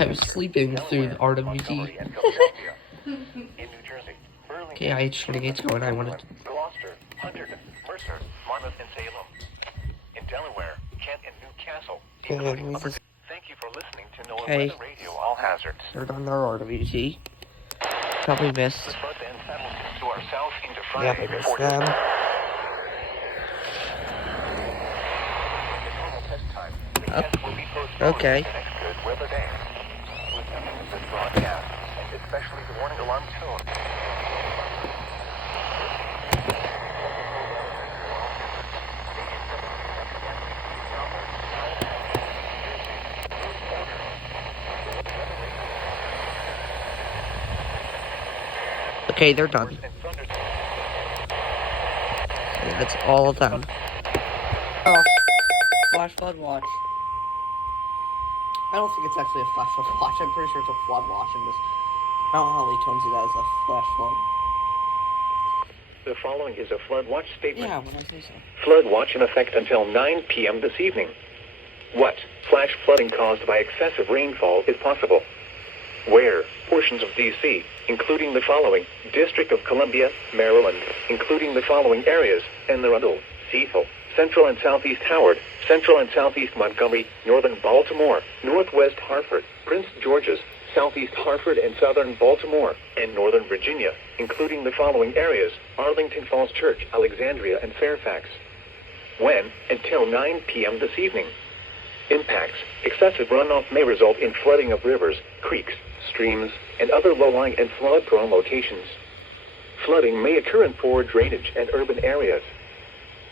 I was sleeping through the RWD. Okay, I had 28 to go and I wanted to... Gloucester, Hunterdon, Mercer, Monmouth, and Salem. In Delaware, Kent, and Newcastle. Thank you for listening to NOAA Weather Radio All Hazards. They're on their RWD. Probably missed. The floods and settlements to our south into Yeah, Friday I missed before them. the normal test time. The test will be postponed Okay. to the next good weather day. Listening to this broadcast, and especially the warning alarm tone. Okay, they're done. That's all of them. Oh, flash flood watch. I don't think it's actually a flash flood watch. I'm pretty sure it's a flood watch in this. I don't know how many tones it has a flash flood. The following is a flood watch statement. Yeah, when I say so. Flood watch in effect until 9 p.m. this evening. What flash flooding caused by excessive rainfall is possible? Where portions of D.C., including the following: District of Columbia, Maryland, including the following areas: Anne Arundel, Cecil, Central and Southeast Howard, Central and Southeast Montgomery, Northern Baltimore, Northwest Hartford, Prince George's, Southeast Hartford and Southern Baltimore, and Northern Virginia, including the following areas: Arlington Falls Church, Alexandria, and Fairfax. When? Until 9 p.m. this evening. Impacts: excessive runoff may result in flooding of rivers, creeks, streams, and other low-lying and flood-prone locations. Flooding may occur in poor drainage and urban areas.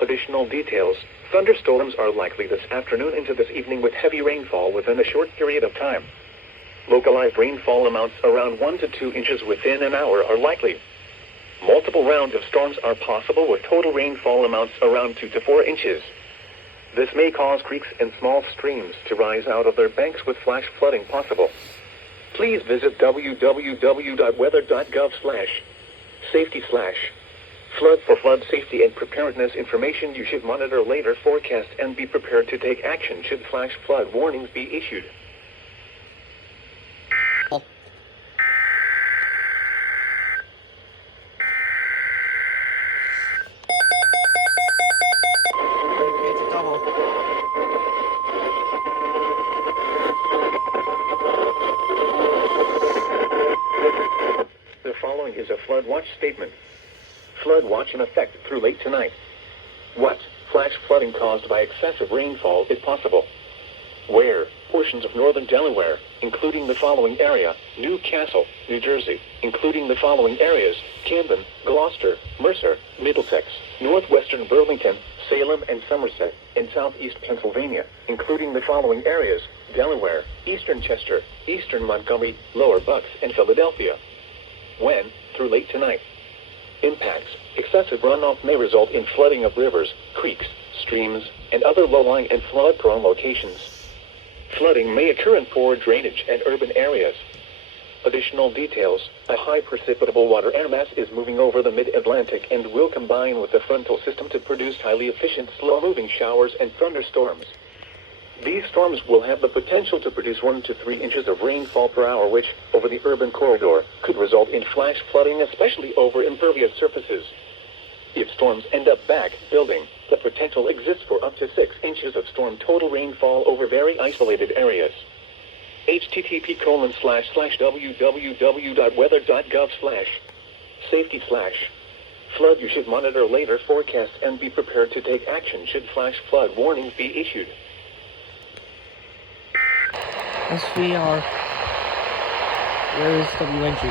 Additional details: thunderstorms are likely this afternoon into this evening with heavy rainfall within a short period of time. Localized rainfall amounts around 1 to 2 inches within an hour are likely. Multiple rounds of storms are possible with total rainfall amounts around 2 to 4 inches. This may cause creeks and small streams to rise out of their banks with flash flooding possible. Please visit www.weather.gov/safety/flood for flood safety and preparedness information. You should monitor later forecast and be prepared to take action should flash flood warnings be issued. It's a double. The following is a flood watch statement. Flood watch in effect through late tonight. What flash flooding caused by excessive rainfall is possible? Where portions of northern Delaware, including the following area: Newcastle, New Jersey, including the following areas: Camden, Gloucester, Mercer, Middlesex, northwestern Burlington, Salem, and Somerset, and southeast Pennsylvania, including the following areas: Delaware, eastern Chester, eastern Montgomery, lower Bucks, and Philadelphia. When? Through late tonight. Impacts: excessive runoff may result in flooding of rivers, creeks, streams, and other low-lying and flood-prone locations. Flooding may occur in poor drainage and urban areas. Additional details: a high precipitable water air mass is moving over the mid-Atlantic and will combine with the frontal system to produce highly efficient, slow-moving showers and thunderstorms. These storms will have the potential to produce 1 to 3 inches of rainfall per hour, which, over the urban corridor, could result in flash flooding, especially over impervious surfaces. If storms end up back building, the potential exists for up to 6 inches of storm total rainfall over very isolated areas. http://www.weather.gov/safety/flood. You should monitor later forecast and be prepared to take action should flash flood warnings be issued. Yes, we are. Where is WNG?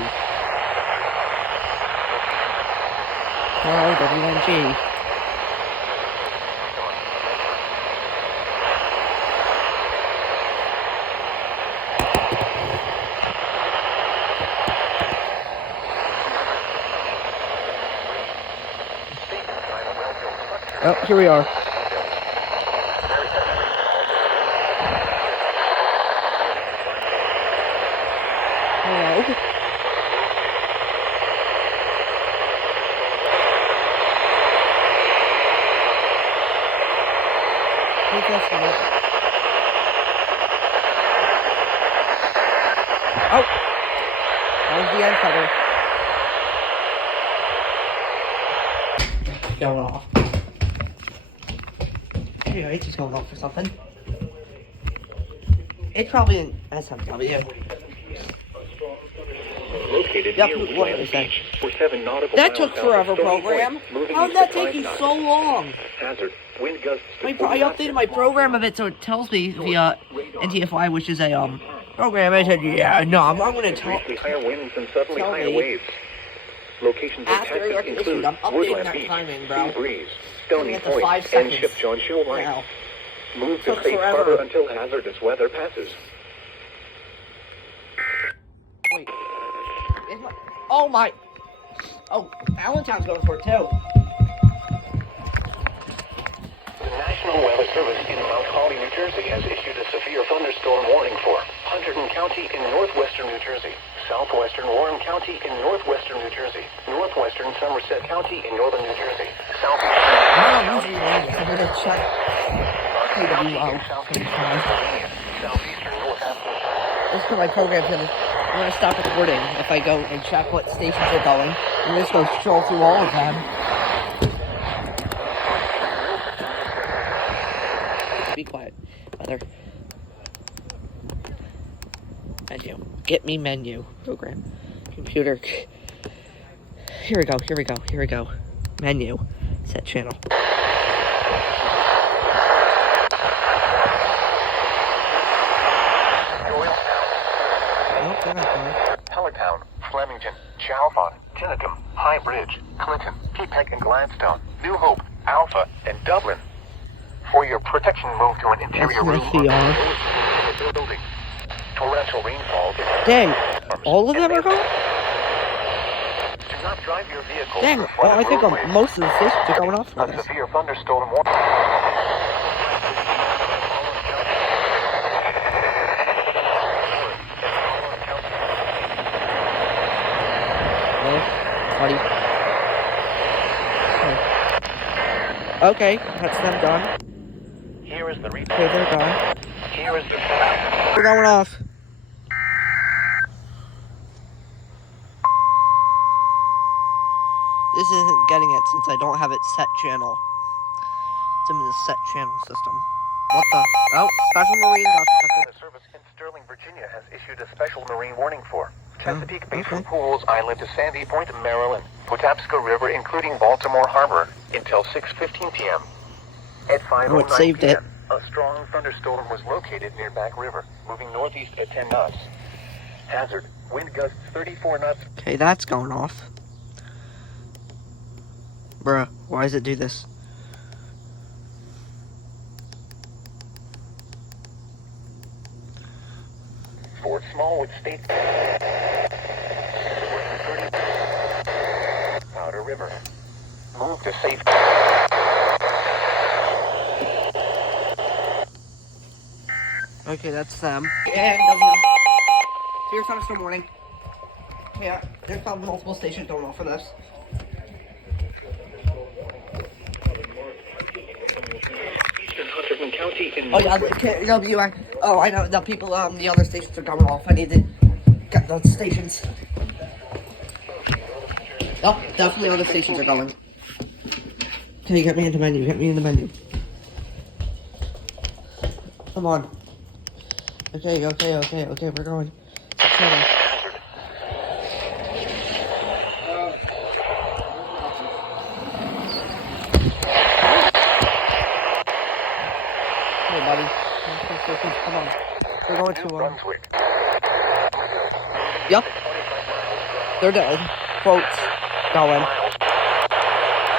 Hello, WNG. Oh, here we are. Hello. Hey, guess what? Oh! That was the end cover. Going off. Anyway, it's just going off for something. It's probably an SMW. Located Yep, near what Woodland is that? Beach, for 7 nautical That miles took south of forever, Stony program. Point, moving How did east that at take 5 you knots. so long? Hazard, wind gusts to I 40 knots. updated my program of it so it tells me via NTFI, which is a program. I said, yeah, no, I'm going to tell. Briefly higher winds and suddenly tell higher me. waves. Locations in After Texas electric include issued, I'm updating Woodland that Beach, timing, bro. Sea Breeze, Stony Get to Point, 5 and seconds. Ship John Show Line. Now. Move to Took safe forever. harbor until hazardous weather passes. Wait. Oh my. Oh, Allentown's going for it too. The National Weather Service in Mount Holly, New Jersey has issued a severe thunderstorm warning for Hunterdon County in northwestern New Jersey, southwestern Warren County in northwestern New Jersey, northwestern Somerset County in northern New Jersey, southeastern County in check. southeastern Northampton. This is my program's gonna. I'm gonna stop recording if I go and check what stations are going. I'm just gonna stroll through all of them. Be quiet, mother. Menu. Get me menu. Program. Computer. Here we go. Here we go. Here we go. Menu. Set channel. Hellertown, Flemington, Chalfont, Tinicum, High Bridge, Clinton, Peapeck and Gladstone, New Hope, Alpha, and Dublin. For your protection, move to an interior room or building. Torrential rainfall is... Dang, all of them are gone? Do not drive your vehicle. Dang, well, I think most of the stations are going off for A this. severe thunderstorm warning. Buddy. Okay, that's them done. Here is the replay. Okay, they're done. Here is the... We're going off. This isn't getting it since I don't have it set channel. It's in the set channel system. What the? Oh, Special Marine got detected. The service in Sterling, Virginia has issued a special marine warning for Chesapeake Bay from okay. Pools Island to Sandy Point, Maryland, Patapsco River, including Baltimore Harbor, until 6:15 p.m. At 5:09 Oh, it saved p.m., it. a strong thunderstorm was located near Back River, moving northeast at 10 knots. Hazard, wind gusts 34 knots. Okay, that's going off. Bruh, why does it do this? Fort Smallwood State. Powder River. Move to safe. Okay, that's them. And Fear thunderstorm warning. Yeah, there's probably multiple stations going off for this. Eastern Hunterdon County in Oh yeah, WI. Oh, I know the people. The other stations are going off. I need to get those stations. Oh, definitely other stations are going. Okay, get me in the menu. Get me in the menu. Come on. Okay, we're going. Settle. Hey, buddy. Come on. We're going to, Brunswick. Yep. They're dead. Quotes. Going.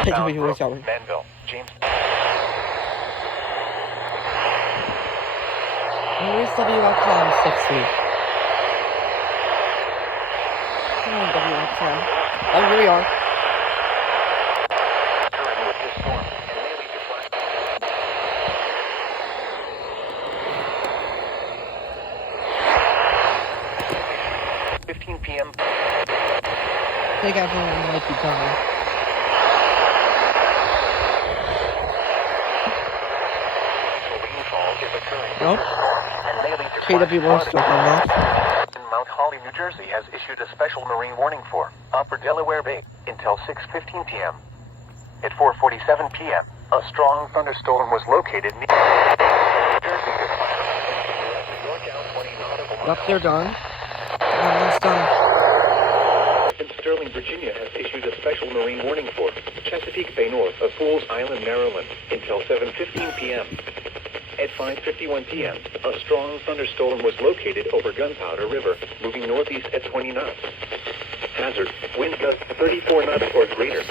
What's going? Manville, James. Where's WXM 60? Come on, WXM. Oh, here we are. Occurring with this storm and may lead to flash. 15 p.m. I think everyone might be coming. Rainfall is occurring. Nope. And may lead to KW1 still going off. in Mount Holly. Holly, New Jersey has issued a special marine warning for Upper Delaware Bay until 6:15 p.m. At 4:47 p.m., a strong thunderstorm was located near New Jersey. Yep, they're done. Almost done. Sterling, Virginia has issued a special marine warning for Chesapeake Bay north of Fools Island, Maryland until 7:15 p.m. At 5:51 p.m., a strong thunderstorm was located over Gunpowder River, moving northeast at 20 knots. Hazard, wind gusts 34 knots or greater.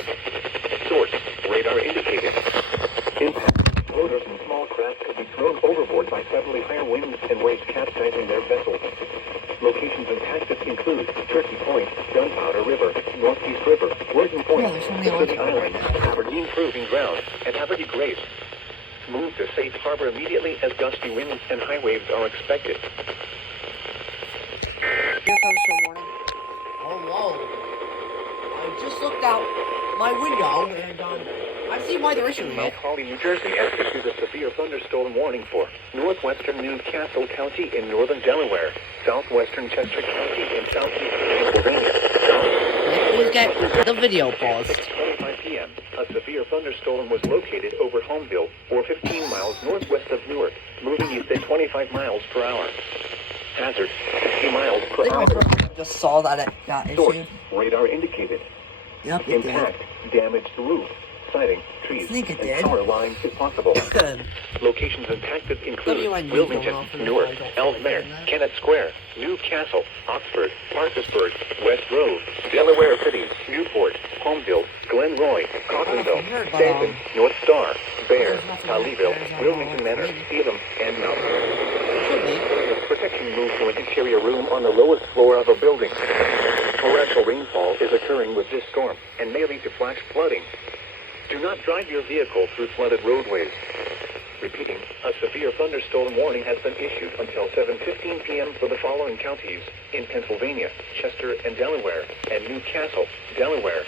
Source, radar indicated. Impact, floaters and small craft could be thrown overboard by suddenly higher winds and waves capsizing their vessels. Locations impacted include Turkey Point, Gunpowder River, Northeast River, Worthing Point, Yeah, there's so many on Pacific right Island, now. Aberdeen Proving Ground, and Aberdeen Grace. Move to safe harbor immediately as gusty winds and high waves are expected. Here comes some morning. Hello. I just looked out my window and I see why they're issuing Mount it. Holly, New Jersey has issued a severe thunderstorm warning for northwestern Newcastle County in northern Delaware, southwestern Chester County in southeast Pennsylvania. Please get the video paused. At 6:25 p.m., a severe thunderstorm was located over Homeville, or 15 miles northwest of Newark, moving east at 25 miles per hour. Hazard, 60 miles per hour. Just saw that it got Source, issued. radar indicated. Yep, it did. Impact, damaged roof, siding, trees, I think it and did. power lines if possible. Good. Locations impacted include WND Wilmington, going off in the Newark, side, Ellesmere, that. Kennett Square, Newcastle, Oxford, Parkersburg, West Grove, Delaware City, Newport, Homeville, Glenroy, Cottonville, heard, but, Stanton, North Star, Bear, there's nothing Tolleyville, there's no Wilmington Manor, maybe. Elam, and Mountain. Could be. Protection moved to an interior room on the lowest floor of a building. Torrential rainfall is occurring with this storm and may lead to flash flooding. Do not drive your vehicle through flooded roadways. Repeating, a severe thunderstorm warning has been issued until 7:15 p.m. for the following counties in Pennsylvania, Chester and Delaware, and Newcastle, Delaware.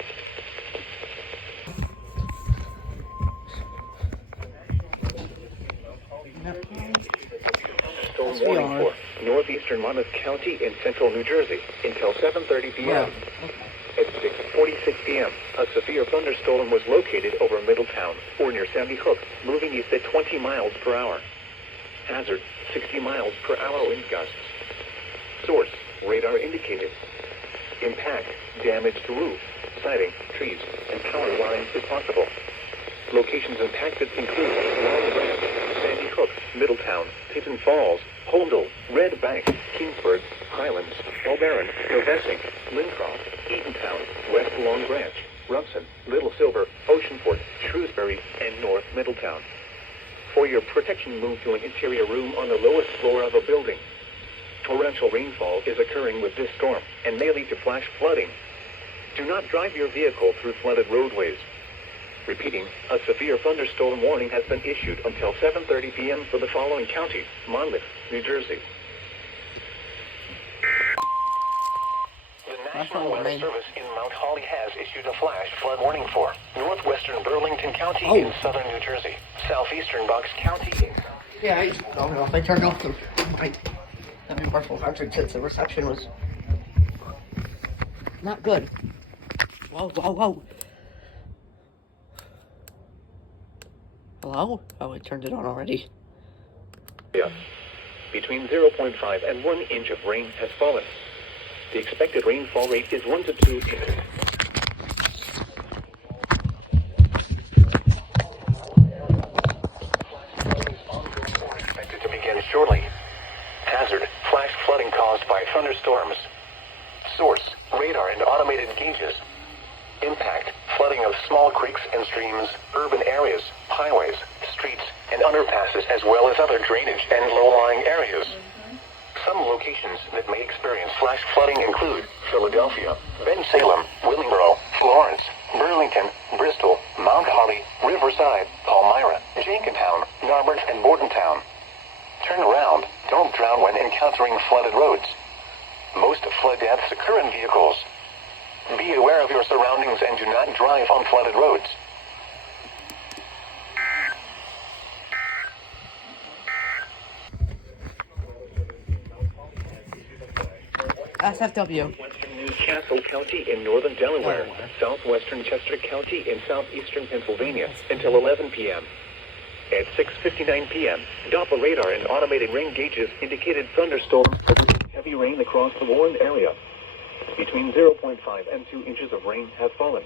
Storm Yes, we warning are. for northeastern Monmouth County in central New Jersey until 7:30 p.m. At 6:46 p.m., a severe thunderstorm was located over Middletown, or near Sandy Hook, moving east at 20 miles per hour. Hazard, 60 miles per hour wind gusts. Source, radar indicated. Impact, damaged roof, siding, trees, and power lines if possible. Locations impacted include Long Branch, Sandy Hook, Middletown, Pigeon Falls, Holdall, Red Bank, Kingsburg, Highlands, Auburn, Novessing, Lincroft, Eatontown, West Long Branch, Rumson, Little Silver, Oceanport, Shrewsbury, and North Middletown. For your protection, move to an interior room on the lowest floor of a building. Torrential rainfall is occurring with this storm and may lead to flash flooding. Do not drive your vehicle through flooded roadways. Repeating, a severe thunderstorm warning has been issued until 7:30 p.m. for the following counties: Monmouth, New Jersey. The National Weather Service in Mount Holly has issued a flash flood warning for northwestern Burlington County in southern New Jersey, southeastern Bucks County in Yeah, I just don't know if I turned off the partial function since the reception was not good. Whoa, whoa, whoa. Hello? Oh, I turned it on already. Yeah. Between 0.5 and 1 inch of rain has fallen. The expected rainfall rate is 1 to 2 inches. Expected to begin shortly. Hazard, flash flooding caused by thunderstorms. Source, radar and automated gauges. Impact, flooding of small creeks and streams, urban areas, highways, streets, and underpasses, as well as other drainage and low-lying areas. Some locations that may experience flash flooding include Philadelphia, Bensalem, Willingboro, Florence, Burlington, Bristol, Mount Holly, Riverside, Palmyra, Jenkintown, Narberth, and Bordentown. Turn around. Don't drown when encountering flooded roads. Most flood deaths occur in vehicles. Be aware of your surroundings and do not drive on flooded roads. SFW. Western Newcastle County in northern Delaware, southwestern Chester County in southeastern Pennsylvania until 11 p.m. At 6:59 p.m., Doppler radar and automated rain gauges indicated thunderstorms producing heavy rain across the warned area. Between 0.5 and 2 inches of rain have fallen.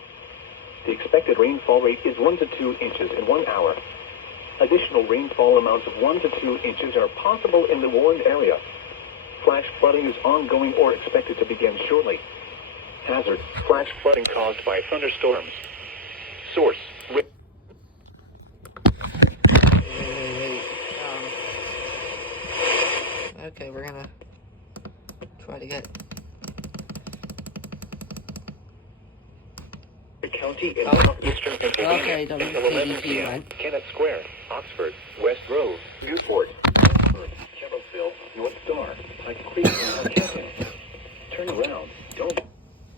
The expected rainfall rate is 1 to 2 inches in 1 hour. Additional rainfall amounts of 1 to 2 inches are possible in the warned area. Flash flooding is ongoing or expected to begin shortly. Hazard: flash flooding caused by thunderstorms. Source: Okay, we're gonna try to get County in southeastern Pennsylvania okay, until 11 p.m. went. Kennett Square, Oxford, West Grove, Newport, Oxford, Kemmersville, North Star, Pike Creek, and Canton. Turn around. Don't.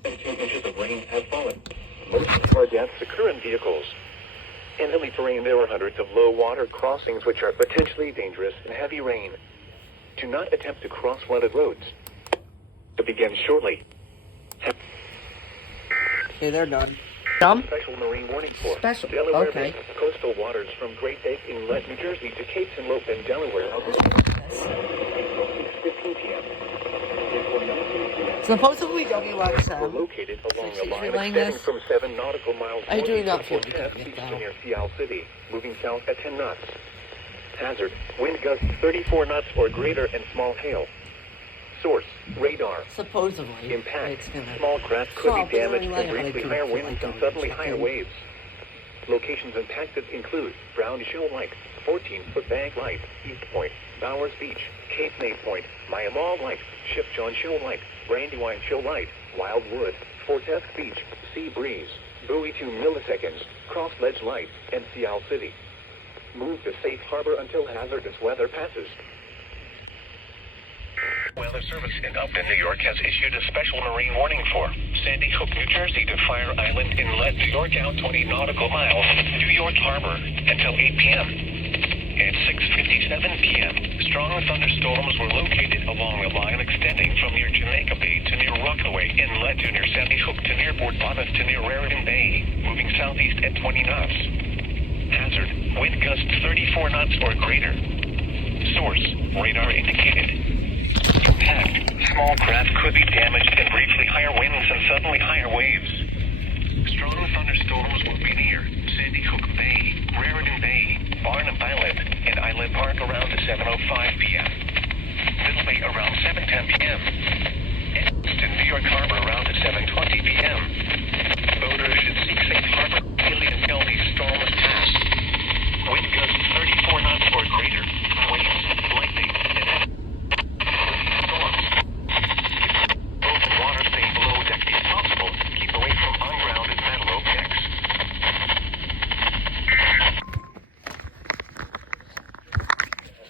2 inches of rain have fallen. Most car deaths occur in vehicles. In hilly terrain, there are hundreds of low water crossings which are potentially dangerous in heavy rain. Do not attempt to cross flooded roads. To begin shortly. Okay, they're done. Done? Special marine warning for Special. Delaware Okay. Bay, coastal waters from Great Lake Inlet, New Jersey to Cape St. Lope in Delaware. 6:15 p.m. Supposedly We're WXM. located along a line relaying extending this. from 7 nautical miles I do northeast not of feel Fort we Cass can get Beach down. to near Seattle City, moving south at 10 knots. Hazard: wind gusts 34 knots or greater and small hail. Source: radar. Supposedly. Impact: It's gonna small craft could stop be damaged very and lightly briefly to higher feel winds like and going suddenly check higher in. waves. Locations impacted include Brown Shoal Lake, 14-foot Bank Light, East Point, Bowers Beach, Cape May Point, Miamaw Light, Ship John Shoal Light, Brandywine Shoal Light, Wildwood, Fortesk Beach, Sea Breeze, Buoy 2 milliseconds, Cross Ledge Light, and Seattle City. Move to safe harbor until hazardous weather passes. Weather Service in Upton, New York has issued a special marine warning for Sandy Hook, New Jersey to Fire Island Inlet, New York out 20 nautical miles, New York Harbor until 8 p.m. At 6:57 p.m., strong thunderstorms were located along a line extending from near Jamaica Bay to near Rockaway Inlet to near Sandy Hook to near Port Bonnet to near Raritan Bay, moving southeast at 20 knots. Hazard: wind gusts 34 knots or greater. Source: radar indicated. Impact: small craft could be damaged and briefly higher winds and suddenly higher waves. Strong thunderstorms will be near Sandy Hook Bay, Raritan Bay, Barnum Island, and Island Park around 7:05 p.m. Middle Bay around 7:10 p.m. And New York Harbor around 7:20 p.m. Boaters should seek safe harbor immediately until these storms pass. Wind gusts 34 knots or greater. Waves lightning and heavy storms. Both water stay below deck if possible. Keep away from ungrounded metal objects.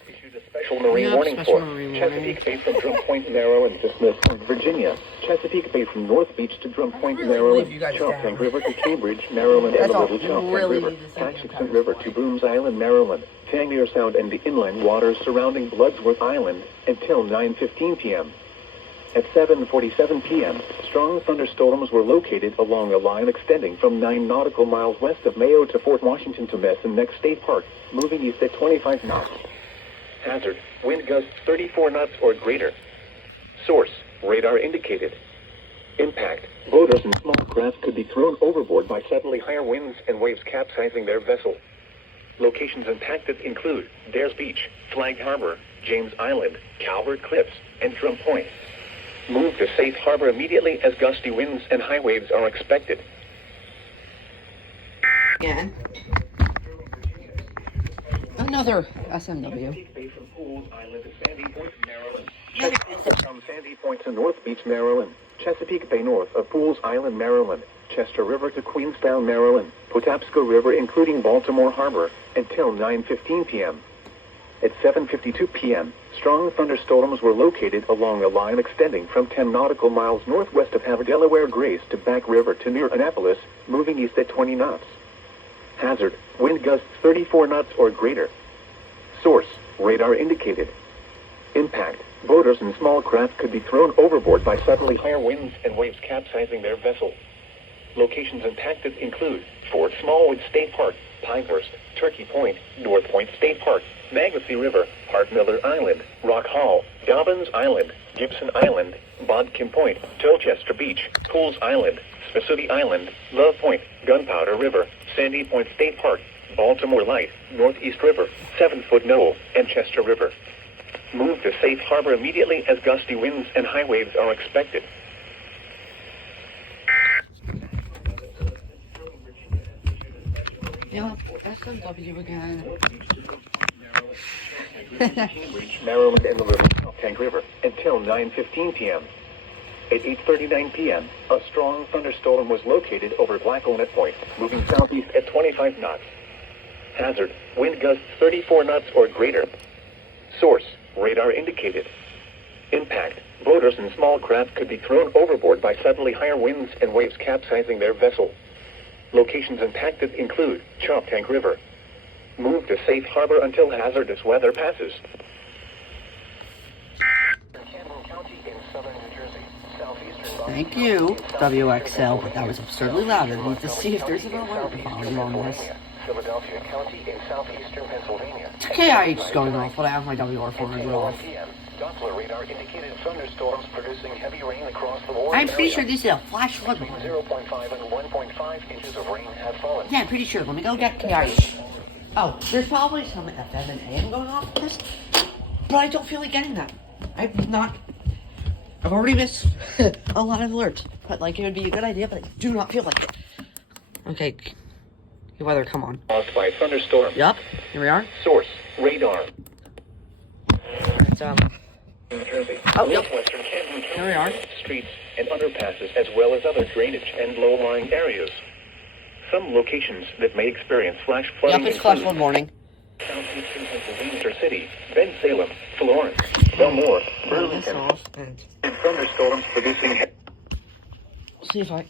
Issued a special marine warning for Chesapeake Bay from Drum Point, Maryland to Smith Point, Virginia. Chesapeake Bay from North Beach to Drum Point, Maryland. Choptank River to Cambridge, Maryland, and the Little Choptank River. Atchison River to Boones Island, Maryland. Tangier Sound and the inland waters surrounding Bloodsworth Island until 9:15 p.m. At 7:47 p.m., strong thunderstorms were located along a line extending from 9 nautical miles west of Mayo to Fort Washington to Mess and Neck State Park, moving east at 25 knots. Hazard: wind gusts 34 knots or greater. Source: radar indicated. Impact: boaters and small craft could be thrown overboard by suddenly higher winds and waves capsizing their vessel. Locations impacted include Dares Beach, Flag Harbor, James Island, Calvert Cliffs, and Drum Point. Move to safe harbor immediately as gusty winds and high waves are expected. Again. Another SMW. From Pools Island to Sandy Point, Maryland. From Sandy Point to North Beach, Maryland. Chesapeake Bay north of Pools Island, Maryland. Chester River to Queenstown, Maryland. Patapsco River including Baltimore Harbor until 9:15 p.m. At 7:52 p.m., strong thunderstorms were located along a line extending from 10 nautical miles northwest of Havre, Delaware Grace to Back River to near Annapolis, moving east at 20 knots. Hazard: wind gusts 34 knots or greater. Source: radar indicated. Impact: Boaters and small craft could be thrown overboard by suddenly higher winds and waves capsizing their vessel. Locations and tactics include Fort Smallwood State Park, Pinehurst, Turkey Point, North Point State Park, Maglacy River, Hart Miller Island, Rock Hall, Dobbins Island, Gibson Island, Bodkin Point, Tolchester Beach, Pools Island, Spassuti Island, Love Point, Gunpowder River, Sandy Point State Park, Baltimore Light, Northeast River, 7-Foot Knoll, and Chester River. Move to safe harbor immediately as gusty winds and high waves are expected. Yep, SMW again. Cambridge, Maryland, and the Little Tank River until 9:15 p.m. At 8:39 p.m., a strong thunderstorm was located over Black Walnut Point, moving southeast at 25 knots. Hazard, wind gusts 34 knots or greater. Source, radar indicated. Impact, boaters and small craft could be thrown overboard by suddenly higher winds and waves capsizing their vessel. Locations and tactics include Choptank River. Move to safe harbor until hazardous weather passes. Thank you, WXL, but that was absurdly loud. I need to see if there's an alert volume on this. Philadelphia County in southeastern Pennsylvania. KIH is going off, but I have my WR400 off. Doppler radar indicated thunderstorms producing heavy rain across the Warren I'm pretty area. sure this is a flash flood. 0.5 and 1.5 inches of rain have fallen. Yeah, I'm pretty sure. Let me go get KIH. Oh, there's probably some FM and AM going off with this, but I don't feel like getting that. I've already missed a lot of alerts, but like it would be a good idea, but I do not feel like it. Okay, the weather, come on. Caused by thunderstorm. Yup, here we are. Source, radar. It's, New Jersey. Oh, yep. Northwestern Camden County. Here we are. Streets and underpasses as well as other drainage and low-lying areas. Some locations that may experience flash flooding Yep, it's flash include flood warning. southeastern Pennsylvania City, Bensalem, Florence, Belmore, Burlington, and thunderstorms producing See if I...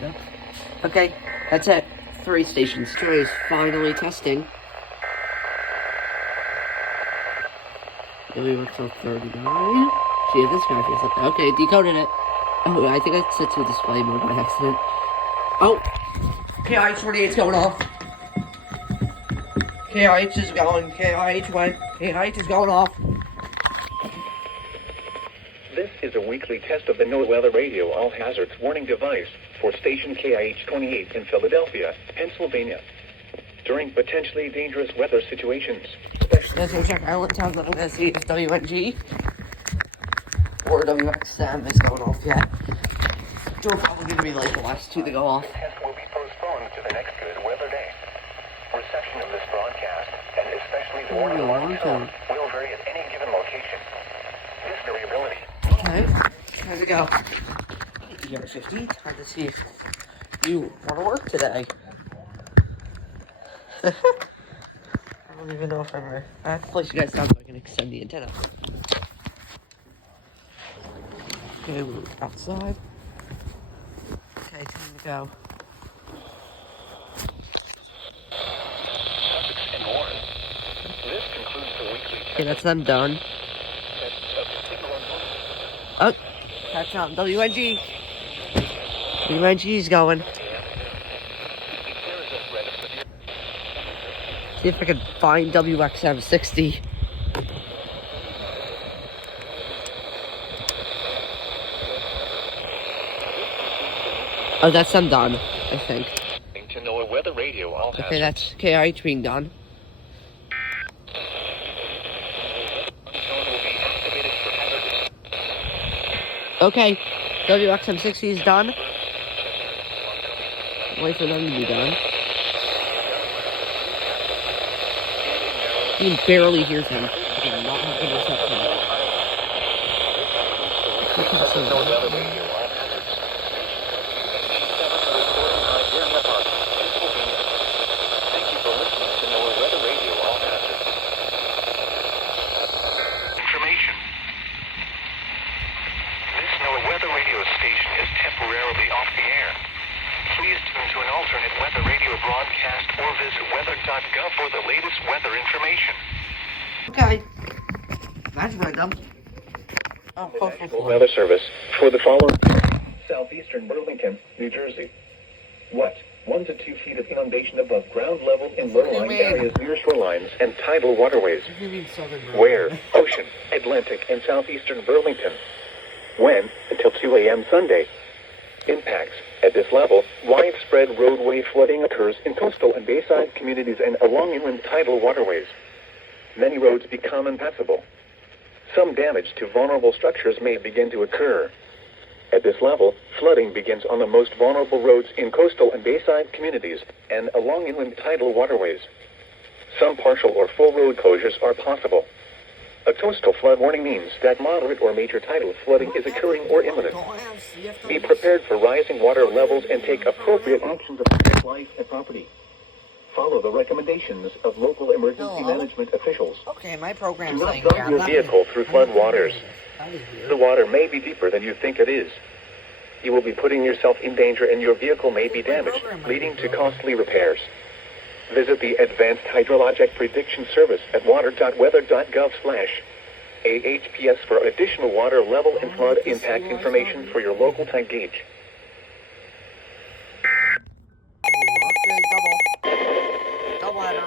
Yep. Okay, that's it. 3 stations. Troy is finally testing. We were till 39. See if this guy feels like okay, decoded it. Oh, I think I set to display mode by accident. Oh! KIH 48's going off. KIH is going. KIH went. KIH is going off. This is a weekly test of the NOAA Weather Radio All Hazards Warning device for station KIH 28 in Philadelphia, Pennsylvania. During potentially dangerous weather situations, Let's go check Island Town. I'm gonna see if WNG or WXM is going off yet. Which are probably gonna be like the last 2 to go off. the test will be postponed to the next good weather day. Reception of this broadcast, and especially the warning alarm tone, will vary at any given location. This variability. Okay, time to go. Year 50, time to see if you want to work today. I don't even know if I'm ready. I have to place you guys down so I can extend the antenna. Okay, we're outside. Okay, time to go. And more. This concludes the weekly Okay, that's them done. Oh, that's on WNG. WNG's going. See if I can find WXM 60. Oh, that's them done, I think. To NOAA Weather Radio All Okay, Hazards. that's KIH being done. Okay, WXM 60 is done. Wait for them to be done. You can barely hear them. They do not have good reception. Okay, so Thank you for listening to NOAA Weather Radio All Hazards. Information. This NOAA Weather Radio station is temporarily off the an alternate weather radio broadcast or visit weather.gov for the latest weather information. Okay. That's random. Oh, The National Weather Service for the following: southeastern Burlington, New Jersey. What? 1 to 2 feet of inundation above ground level in low-lying areas near shorelines and tidal waterways. Where? Ocean, Atlantic, and southeastern Burlington. When? Until 2 a.m. Sunday. Impacts. At this level, widespread roadway flooding occurs in coastal and bayside communities and along inland tidal waterways. Many roads become impassable. Some damage to vulnerable structures may begin to occur. At this level, flooding begins on the most vulnerable roads in coastal and bayside communities and along inland tidal waterways. Some partial or full road closures are possible. A coastal flood warning means that moderate or major tidal flooding is occurring or imminent. Be prepared for rising water levels and take appropriate actions to protect life and property. Follow the recommendations of local emergency management officials. Okay, my program's Do not saying drive your vehicle through flood waters. The water may be deeper than you think it is. You will be putting yourself in danger and your vehicle may be damaged, leading to costly repairs. Visit the Advanced Hydrologic Prediction Service at water.weather.gov/AHPS for additional water level and flood impact information for your local tide gauge. Okay, double header.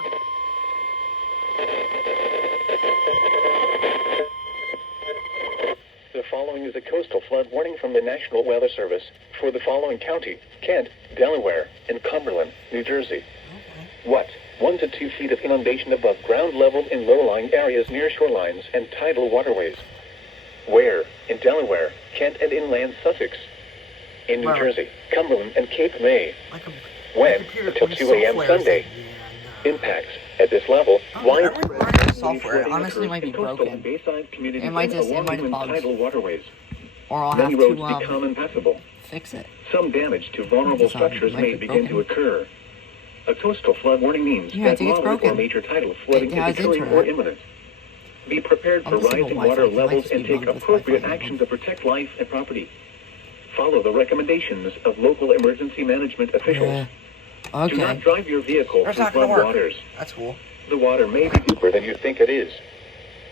The following is a coastal flood warning from the National Weather Service for the following county: Kent, Delaware, and Cumberland, New Jersey. What? 1 to 2 feet of inundation above ground level in low-lying areas near shorelines and tidal waterways. Where? In Delaware, Kent, and inland Sussex. In New Jersey, Cumberland, and Cape May. When? Until 2 a.m. Sunday. Impacts. At this level, wide software honestly might be broken. It might have bugs. tidal waterways. Or I'll have Many roads to become impassable. fix it. Some damage to vulnerable structures may begin to occur. A coastal flood warning means that moderate or major tidal flooding is occurring or imminent. Be prepared for rising water levels and take appropriate action to protect life and property. Follow the recommendations of local emergency management officials. Okay. Do not drive your vehicle through flood waters. That's cool. The water may be deeper than you think it is.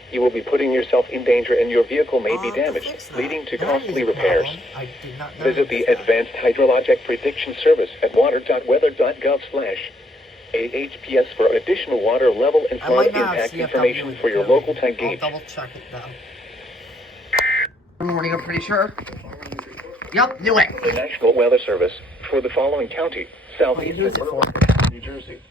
You will be putting yourself in danger and your vehicle may be damaged, leading to costly repairs. Visit the Advanced Hydrologic Prediction Service at water.weather.gov/AHPS for additional water level and flood impact information for your local tide gauge. I'll double check it though. Good morning, I'm pretty sure. Yep, knew it. The National Weather Service for the following county: southeastern New Jersey.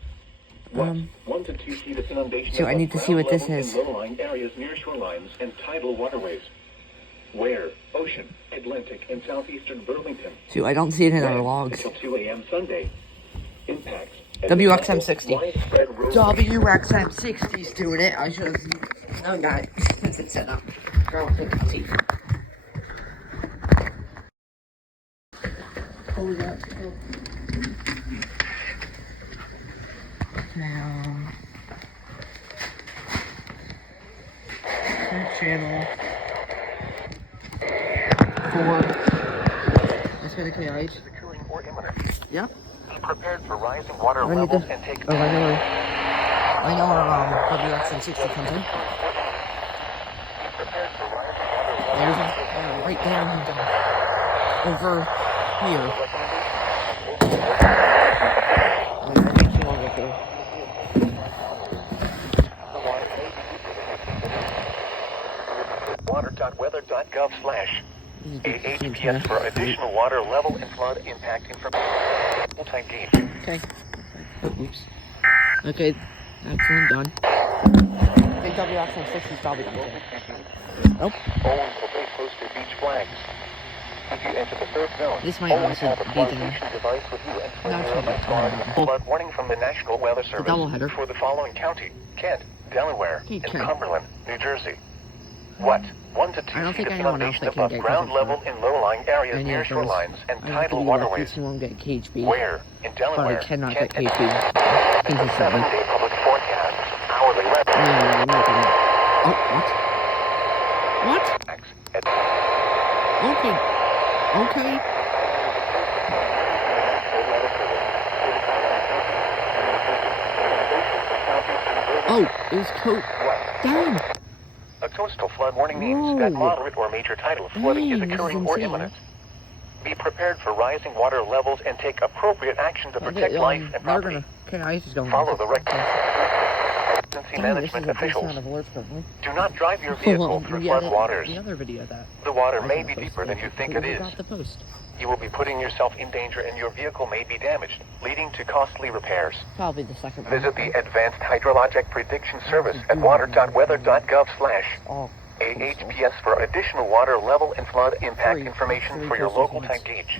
1 to 2 feet of inundation. So I need to see what this is. In low-lying areas near shorelines and tidal waterways. Where? Ocean, Atlantic, and southeastern Burlington. So I don't see it in our logs. Until 2 a.m. Sunday. Impacts. WXM60. WXM60's doing it. I should have known that since it's set up. Girl, see. Oh, yeah. Now, channel 4. Let's go to KIH. Yep. Be prepared for rising water levels and take. Oh, I know where WXM60 comes in. There's one right down over here. Water.weather.gov/AHPS for additional water level and flood impact information. Tide gauge. Okay. Oh, oops. Okay, that's one done. I think WXM60 is probably done. Nope. Always obey posted beach flags. If you enter the third zone, This might always also have a be flood the- station device with you and No, it's clear not. flood warning from the National Weather Service doubleheader. for the following county: Kent, Delaware, Hey, and Kent. Cumberland, New Jersey. What? 1 to 2 I don't feet think of anyone else inundation that can above get ground covered level in low-lying areas Any near of those. shorelines and I don't tidal think waterways. you won't get KHB. Where? In But I Delaware, cannot Kent, get KHB. and Consistently. 7-day public forecast. Hourly weather. No, I'm not gonna. Oh, what? What? Okay. Okay. Oh, it was coat. Dang. A coastal flood warning means Whoa. that moderate or major tidal flooding is Dang, this is occurring or insane. imminent. Be prepared for rising water levels and take appropriate action to protect life and property. Okay, ice is going. Follow the emergency management officials. Do not drive your vehicle through flood waters. The other video that. The water may be deeper than you think it is. The post. You will be putting yourself in danger and your vehicle may be damaged, leading to costly repairs. Probably the second one. Visit the Advanced Hydrologic Prediction Service at water.weather.gov/AHPS for additional water level and flood impact information for your local tank gauge.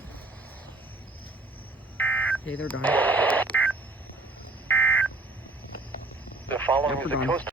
Okay, they're done. The following is a coastal